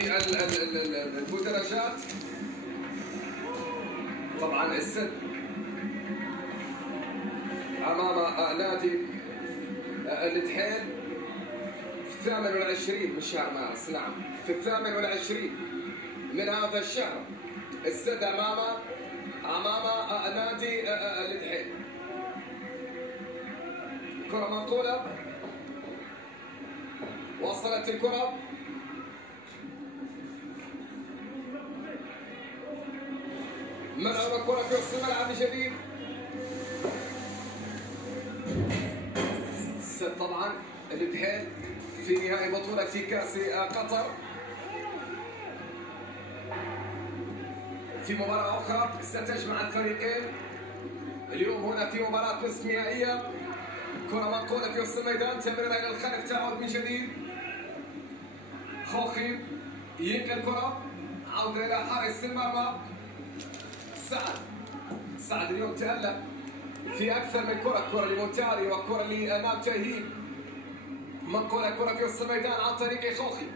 في المدرجات. طبعا السد امام نادي الاتحاد في 28 من شهر مارس. نعم، في 28 من هذا الشهر السد امام نادي الاتحاد. كرة منقولة، وصلت الكرة ملعب الكرة في وسط الملعب من جديد. السد طبعا الاتحاد في نهائي بطولة كأس قطر. في مباراة أخرى ستجمع الفريقين اليوم هنا في مباراة نصف نهائية. كرة منقولة في وسط الميدان، تمريرة إلى الخلف، تعود من جديد. خوخي ينقل الكرة، عودة إلى حارس المرمى سعد اليوم تألق في أكثر من كرة لمونتاري وكرة لأمام تأهيل. منقولة كرة في وسط الميدان عن طريق خوخي.